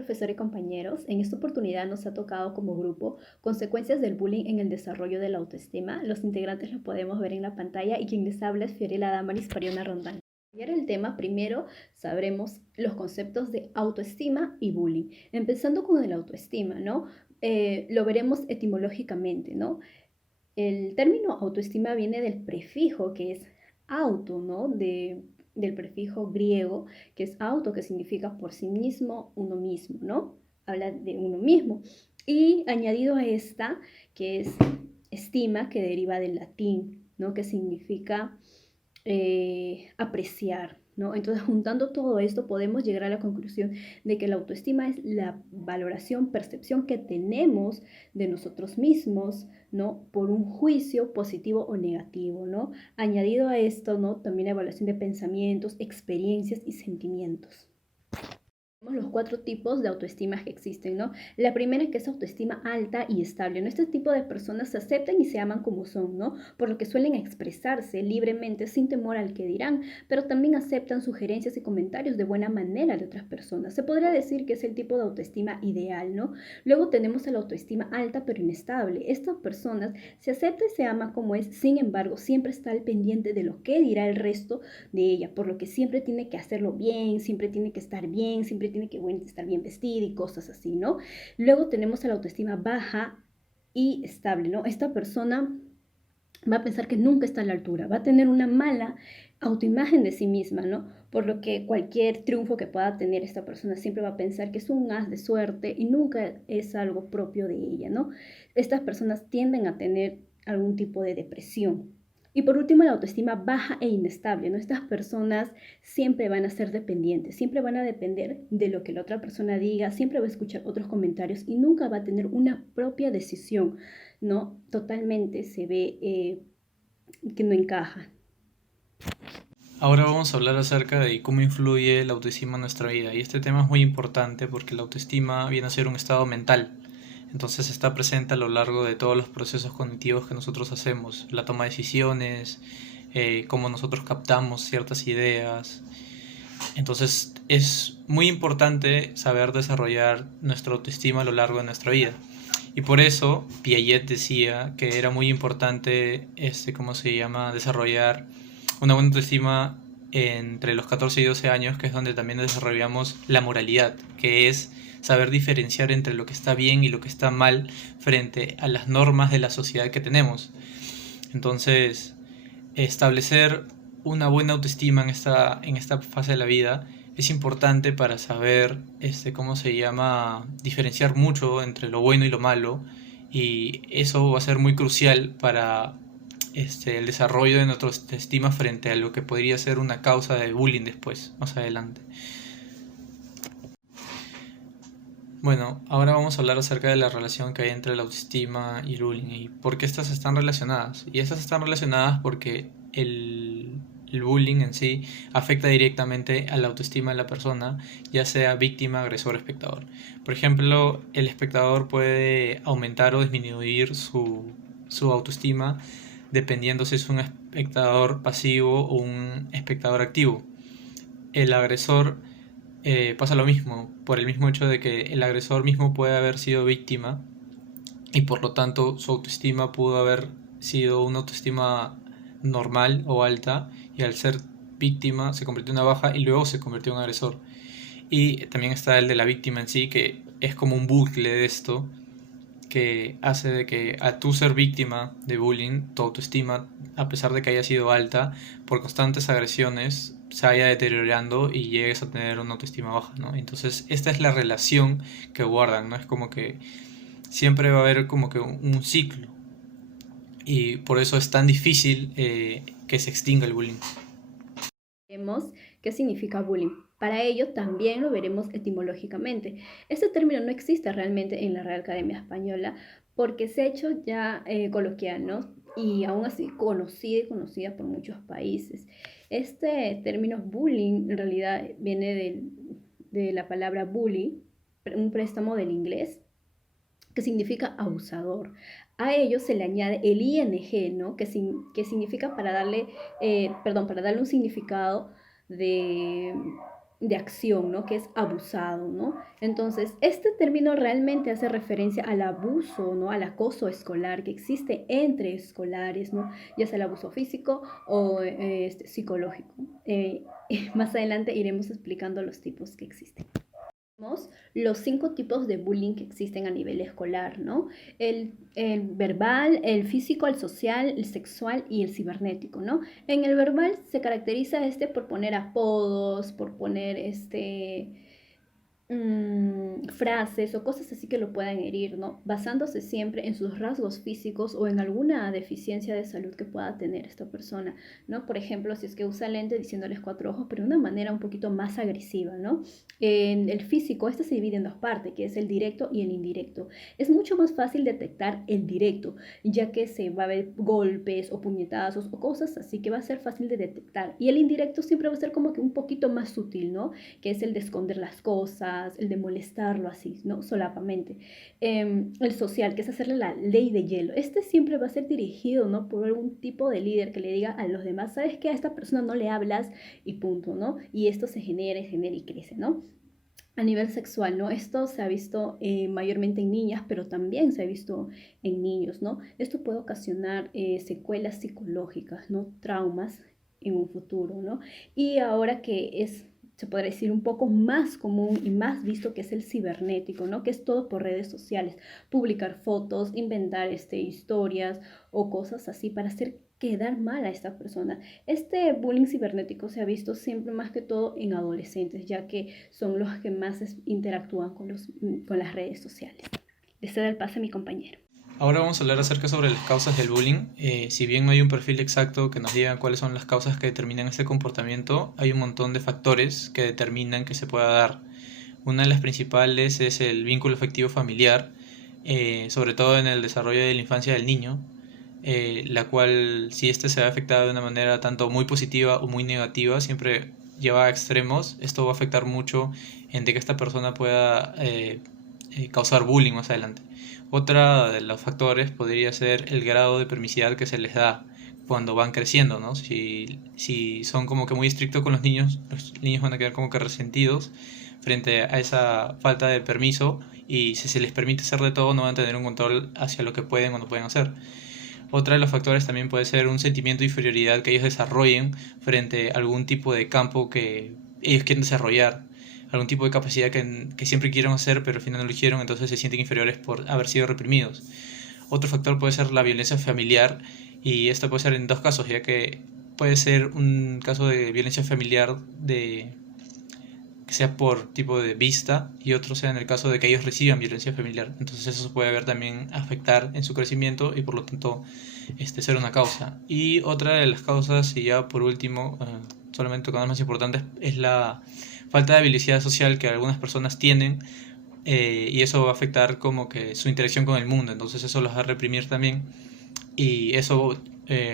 Profesor y compañeros, en esta oportunidad nos ha tocado como grupo consecuencias del bullying en el desarrollo de la autoestima. Los integrantes lo podemos ver en la pantalla y quien les habla es Fiorella Damaris Pariona Rondán. Para el tema, primero sabremos los conceptos de autoestima y bullying. Empezando con el autoestima, ¿no? Lo veremos etimológicamente, ¿no? El término autoestima viene del prefijo que es auto, ¿no? Del prefijo griego que es auto, que significa por sí mismo, uno mismo, ¿no? Habla de uno mismo. Y añadido a esta, que es estima, que deriva del latín, ¿no? Que significa apreciar, ¿no? Entonces, juntando todo esto, podemos llegar a la conclusión de que la autoestima es la valoración, percepción que tenemos de nosotros mismos, ¿no? Por un juicio positivo o negativo, ¿no? Añadido a esto, ¿no? También la evaluación de pensamientos, experiencias y sentimientos. Los cuatro tipos de autoestima que existen, ¿no? La primera es que es autoestima alta y estable, ¿no? Este tipo de personas se aceptan y se aman como son, ¿no? Por lo que suelen expresarse libremente sin temor al que dirán, pero también aceptan sugerencias y comentarios de buena manera de otras personas. Se podría decir que es el tipo de autoestima ideal, ¿no? Luego tenemos a la autoestima alta pero inestable. Estas personas se acepta y se ama como es, sin embargo, siempre está al pendiente de lo que dirá el resto de ella, por lo que siempre tiene que hacerlo bien, siempre tiene que estar bien, siempre tiene que estar bien vestida y cosas así, ¿no? Luego tenemos a la autoestima baja y estable, ¿no? Esta persona va a pensar que nunca está a la altura, va a tener una mala autoimagen de sí misma, ¿no? Por lo que cualquier triunfo que pueda tener esta persona siempre va a pensar que es un haz de suerte y nunca es algo propio de ella, ¿no? Estas personas tienden a tener algún tipo de depresión. Y por último, la autoestima baja e inestable, ¿no? Estas personas siempre van a ser dependientes, siempre van a depender de lo que la otra persona diga, siempre va a escuchar otros comentarios y nunca va a tener una propia decisión, ¿no? Totalmente se ve que no encaja. Ahora vamos a hablar acerca de cómo influye la autoestima en nuestra vida. Y este tema es muy importante porque la autoestima viene a ser un estado mental. Entonces está presente a lo largo de todos los procesos cognitivos que nosotros hacemos. La toma de decisiones, cómo nosotros captamos ciertas ideas. Entonces es muy importante saber desarrollar nuestra autoestima a lo largo de nuestra vida. Y por eso Piaget decía que era muy importante, ¿cómo se llama?, desarrollar una buena autoestima entre los 14 y 12 años, que es donde también desarrollamos la moralidad, que es saber diferenciar entre lo que está bien y lo que está mal frente a las normas de la sociedad que tenemos. Entonces, establecer una buena autoestima en esta fase de la vida es importante para saber, ¿cómo se llama?, diferenciar mucho entre lo bueno y lo malo, y eso va a ser muy crucial para el desarrollo de nuestra autoestima frente a lo que podría ser una causa de bullying después, más adelante. Bueno, ahora vamos a hablar acerca de la relación que hay entre la autoestima y el bullying y por qué estas están relacionadas. Y estas están relacionadas porque el bullying en sí afecta directamente a la autoestima de la persona, ya sea víctima, agresor o espectador. Por ejemplo, el espectador puede aumentar o disminuir su autoestima dependiendo si es un espectador pasivo o un espectador activo. El agresor pasa lo mismo, por el mismo hecho de que el agresor mismo puede haber sido víctima y por lo tanto su autoestima pudo haber sido una autoestima normal o alta, y al ser víctima se convirtió en una baja y luego se convirtió en un agresor. Y también está el de la víctima en sí, que es como un bucle de esto, que hace de que a tú ser víctima de bullying, tu autoestima, a pesar de que haya sido alta, por constantes agresiones se vaya deteriorando y llegues a tener una autoestima baja, ¿no? Entonces esta es la relación que guardan, ¿no? Es como que siempre va a haber como que un ciclo, y por eso es tan difícil que se extinga el bullying. Veremos qué significa bullying. Para ello también lo veremos etimológicamente. Este término no existe realmente en la Real Academia Española porque se ha hecho ya coloquial, ¿no? Y aún así conocida y conocida por muchos países. Este término bullying en realidad viene de la palabra bully, un préstamo del inglés que significa abusador. A ello se le añade el ing, ¿no? Que significa para darle, para darle un significado de, de acción, ¿no? Que es abusado, ¿no? Entonces, este término realmente hace referencia al abuso, ¿no? Al acoso escolar que existe entre escolares, ¿no? Ya sea el abuso físico o psicológico. Más adelante iremos explicando los tipos que existen. Los 5 tipos de bullying que existen a nivel escolar, ¿no? El verbal, el físico, el social, el sexual y el cibernético, ¿no? En el verbal se caracteriza por poner apodos, por poner frases o cosas así que lo puedan herir, ¿no? Basándose siempre en sus rasgos físicos o en alguna deficiencia de salud que pueda tener esta persona, ¿no? Por ejemplo, si es que usa lente diciéndoles 4 ojos, pero de una manera un poquito más agresiva, ¿no? En el físico, este se divide en 2 partes, que es el directo y el indirecto. Es mucho más fácil detectar el directo, ya que se va a ver golpes o puñetazos o cosas así que va a ser fácil de detectar. Y el indirecto siempre va a ser como que un poquito más sutil, ¿no? Que es el de esconder las cosas, el de molestarlo así, ¿no? Solapamente. El social, que es hacerle la ley de hielo. Este siempre va a ser dirigido, ¿no? Por algún tipo de líder que le diga a los demás, ¿sabes qué? A esta persona no le hablas y punto, ¿no? Y esto se genera y crece, ¿no? A nivel sexual, ¿no? Esto se ha visto mayormente en niñas, pero también se ha visto en niños, ¿no? Esto puede ocasionar secuelas psicológicas, ¿no? Traumas en un futuro, ¿no? Y ahora que se podría decir, un poco más común y más visto, que es el cibernético, ¿no? Que es todo por redes sociales, publicar fotos, inventar historias o cosas así para hacer quedar mal a esta persona. Este bullying cibernético se ha visto siempre más que todo en adolescentes, ya que son los que más interactúan con las redes sociales. Le cedo el pase a mi compañero. Ahora vamos a hablar acerca sobre las causas del bullying. Si bien no hay un perfil exacto que nos diga cuáles son las causas que determinan este comportamiento, hay un montón de factores que determinan que se pueda dar. Una de las principales es el vínculo afectivo familiar, sobre todo en el desarrollo de la infancia del niño, la cual, si éste se ve afectado de una manera tanto muy positiva o muy negativa, siempre lleva a extremos. Esto va a afectar mucho en de que esta persona pueda causar bullying más adelante. Otra de los factores podría ser el grado de permisividad que se les da cuando van creciendo, ¿no? Si son como que muy estrictos con los niños van a quedar como que resentidos frente a esa falta de permiso, y si se les permite hacer de todo no van a tener un control hacia lo que pueden o no pueden hacer. Otra de los factores también puede ser un sentimiento de inferioridad que ellos desarrollen frente a algún tipo de campo que ellos quieren desarrollar, algún tipo de capacidad que siempre quisieron hacer pero al final no lo hicieron, entonces se sienten inferiores por haber sido reprimidos. Otro factor puede ser la violencia familiar, y esto puede ser en 2 casos, ya que puede ser un caso de violencia familiar que sea por tipo de vista, y otro sea en el caso de que ellos reciban violencia familiar. Entonces eso puede haber también afectar en su crecimiento y por lo tanto ser una causa. Y otra de las causas, y ya por último, solamente con las más importantes, es la falta de habilidad social que algunas personas tienen, y eso va a afectar como que su interacción con el mundo, entonces eso los va a reprimir también, y eso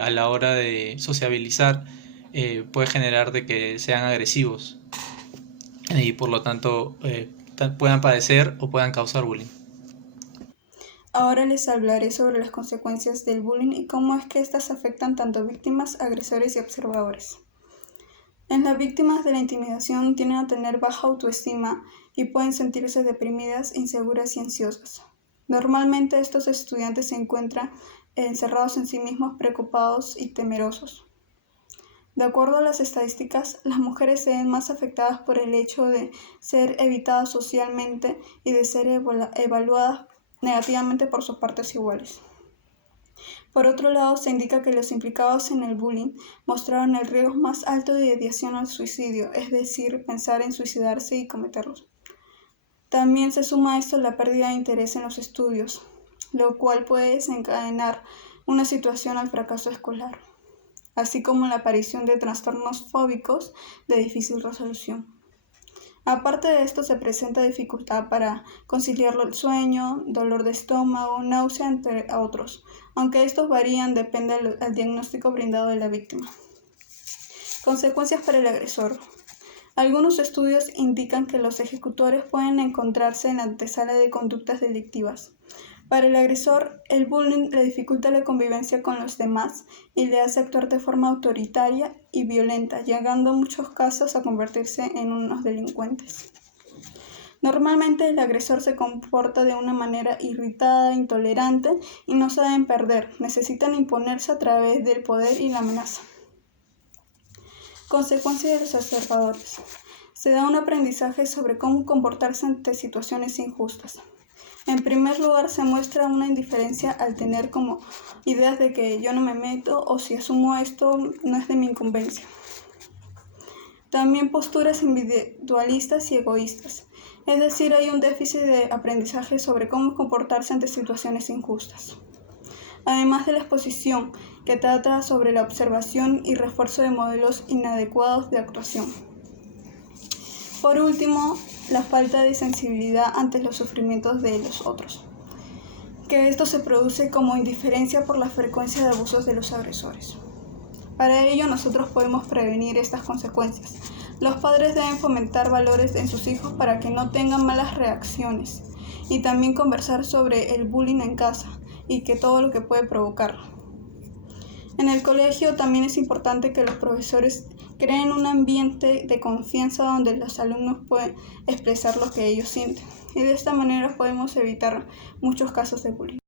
a la hora de sociabilizar puede generar de que sean agresivos y por lo tanto puedan padecer o puedan causar bullying. Ahora les hablaré sobre las consecuencias del bullying y cómo es que éstas afectan tanto a víctimas, agresores y observadores. En las víctimas de la intimidación tienden a tener baja autoestima y pueden sentirse deprimidas, inseguras y ansiosas. Normalmente estos estudiantes se encuentran encerrados en sí mismos, preocupados y temerosos. De acuerdo a las estadísticas, las mujeres se ven más afectadas por el hecho de ser evitadas socialmente y de ser evaluadas negativamente por sus partes iguales. Por otro lado, se indica que los implicados en el bullying mostraron el riesgo más alto de ideación al suicidio, es decir, pensar en suicidarse y cometerlos. También se suma a esto la pérdida de interés en los estudios, lo cual puede desencadenar una situación al fracaso escolar, así como la aparición de trastornos fóbicos de difícil resolución. Aparte de esto, se presenta dificultad para conciliar el sueño, dolor de estómago, náusea, entre otros, aunque estos varían, depende del diagnóstico brindado de la víctima. Consecuencias para el agresor. Algunos estudios indican que los ejecutores pueden encontrarse en la antesala de conductas delictivas. Para el agresor, el bullying le dificulta la convivencia con los demás y le hace actuar de forma autoritaria y violenta, llegando en muchos casos a convertirse en unos delincuentes. Normalmente el agresor se comporta de una manera irritada, intolerante y no saben perder, necesitan imponerse a través del poder y la amenaza. Consecuencias de los observadores. Se da un aprendizaje sobre cómo comportarse ante situaciones injustas. En primer lugar, se muestra una indiferencia al tener como ideas de que yo no me meto o si asumo esto no es de mi incumbencia. También posturas individualistas y egoístas, es decir, hay un déficit de aprendizaje sobre cómo comportarse ante situaciones injustas. Además de la exposición, que trata sobre la observación y refuerzo de modelos inadecuados de actuación. Por último, la falta de sensibilidad ante los sufrimientos de los otros, que esto se produce como indiferencia por la frecuencia de abusos de los agresores. Para ello, nosotros podemos prevenir estas consecuencias. Los padres deben fomentar valores en sus hijos para que no tengan malas reacciones y también conversar sobre el bullying en casa y que todo lo que puede provocarlo. En el colegio también es importante que los profesores creen un ambiente de confianza donde los alumnos pueden expresar lo que ellos sienten y de esta manera podemos evitar muchos casos de bullying.